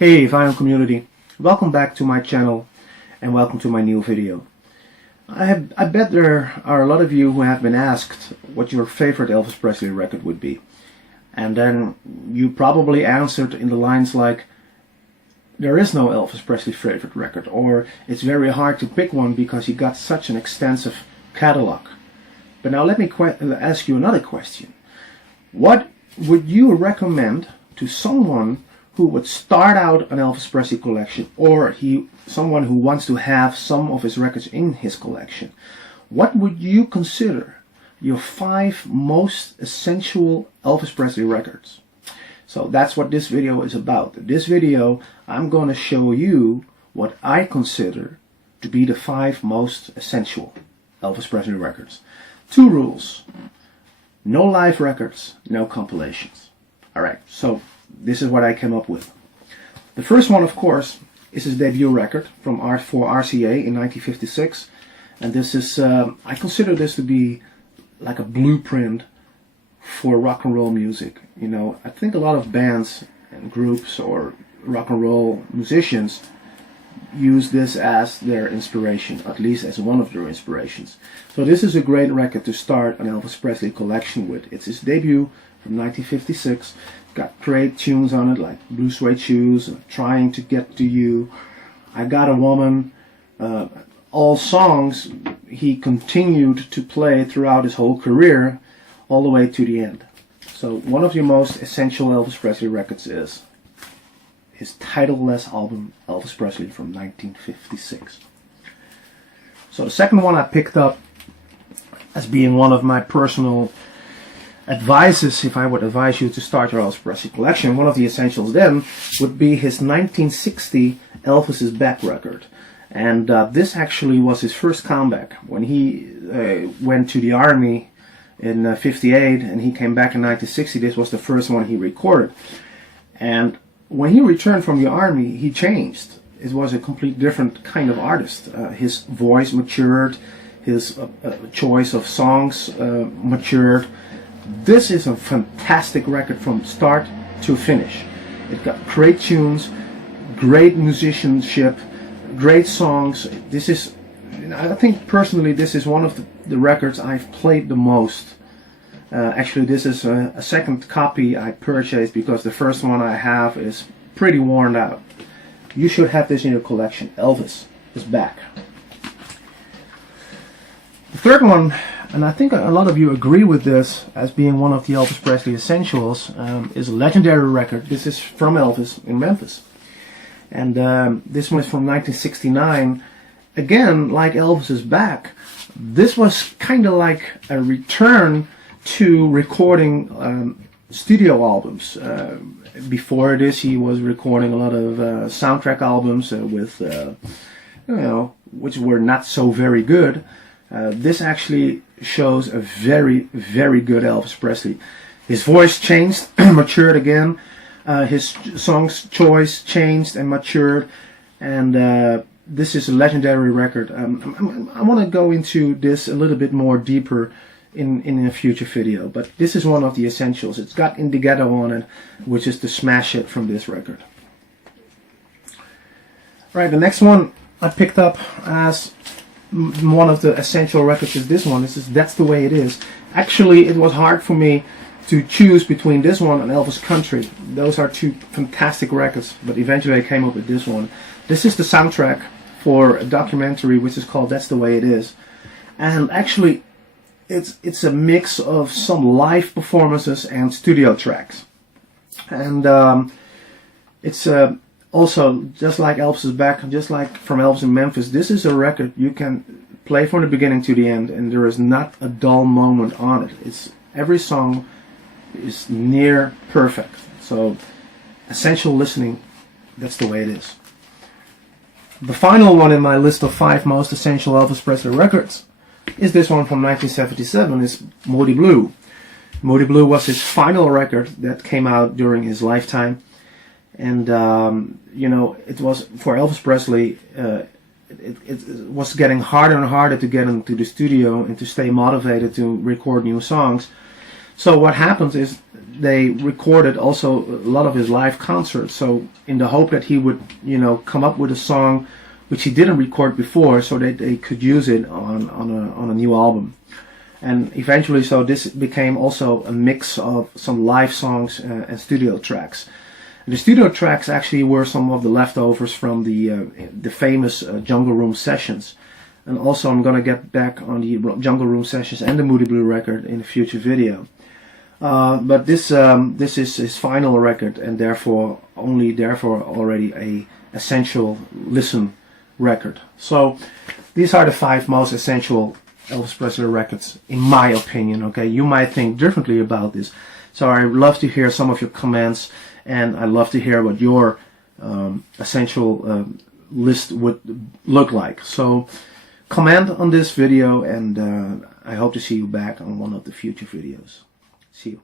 Hey vinyl community, welcome back to my channel and welcome to my new video. I bet there are a lot of you who have been asked what your favorite Elvis Presley record would be. And then you probably answered in the lines like, there is no Elvis Presley favorite record, or it's very hard to pick one because he got such an extensive catalog. But now let me ask you another question. What would you recommend to someone who would start out an Elvis Presley collection, or someone who wants to have some of his records in his collection? What would you consider your 5 most essential Elvis Presley records? So that's what this video is about. This video, I'm going to show you what I consider to be the 5 most essential Elvis Presley records. 2 rules. No live records, no compilations. Alright, so this is what I came up with. The first one, of course, is his debut record for RCA in 1956. And this is, I consider this to be like a blueprint for rock and roll music. You know, I think a lot of bands and groups or rock and roll musicians use this as their inspiration, at least as one of their inspirations. So this is a great record to start an Elvis Presley collection with. It's his debut from 1956. Got great tunes on it like Blue Suede Shoes, Trying to Get to You, I Got a Woman. All songs he continued to play throughout his whole career, all the way to the end. So one of the most essential Elvis Presley records is his titleless album, Elvis Presley, from 1956. So the second one I picked up as being one of my personal advices, if I would advise you to start your Elvis Presley collection, one of the essentials then would be his 1960 Elvis is Back record. And this actually was his first comeback. When he went to the army in 58 and he came back in 1960, this was the first one he recorded. And when he returned from the army, he changed. It was a complete different kind of artist. His voice matured, his choice of songs matured. This is a fantastic record from start to finish. It got great tunes, great musicianship, great songs. This is, I think personally, this is one of the records I've played the most. Actually, this is a second copy I purchased because the first one I have is pretty worn out. You should have this in your collection. Elvis is Back. The third one, and I think a lot of you agree with this as being one of the Elvis Presley essentials, is a legendary record. This is from Elvis in Memphis. And this one is from 1969. Again, like Elvis is Back, this was kind of like a return to recording studio albums. Before this, he was recording a lot of soundtrack albums with, which were not so very good. This actually shows a very, very good Elvis Presley. His voice changed, matured again. His songs choice changed and matured. And this is a legendary record. I want to go into this a little bit more deeper in a future video. But this is one of the essentials. It's got In the Ghetto on it, which is the smash hit from this record. Right, the next one I picked up as one of the essential records is this one. This is That's the Way It Is. Actually, it was hard for me to choose between this one and Elvis Country. Those are 2 fantastic records, but eventually I came up with this one. This is the soundtrack for a documentary which is called That's the Way It Is. And actually, it's a mix of some live performances and studio tracks. And it's also, just like Elvis is Back, just like from Elvis in Memphis, this is a record you can play from the beginning to the end, and there is not a dull moment on it. Every song is near perfect. So, essential listening, that's the way it is. The final one in my list of 5 most essential Elvis Presley records is this one from 1977. It's Moody Blue. Moody Blue was his final record that came out during his lifetime. And, it was, for Elvis Presley, it was getting harder and harder to get into the studio and to stay motivated to record new songs. So what happens is they recorded also a lot of his live concerts. So in the hope that he would, you know, come up with a song which he didn't record before, so that they could use it on a new album. And eventually, so this became also a mix of some live songs and studio tracks. And the studio tracks actually were some of the leftovers from the famous Jungle Room sessions. And also I'm going to get back on the Jungle Room sessions and the Moody Blue record in a future video. But this is his final record, and therefore already a essential listen record. So these are the 5 most essential Elvis Presley records, in my opinion. Okay, you might think differently about this. So I love to hear some of your comments, and I love to hear what your essential list would look like. So comment on this video, and I hope to see you back on one of the future videos. See you.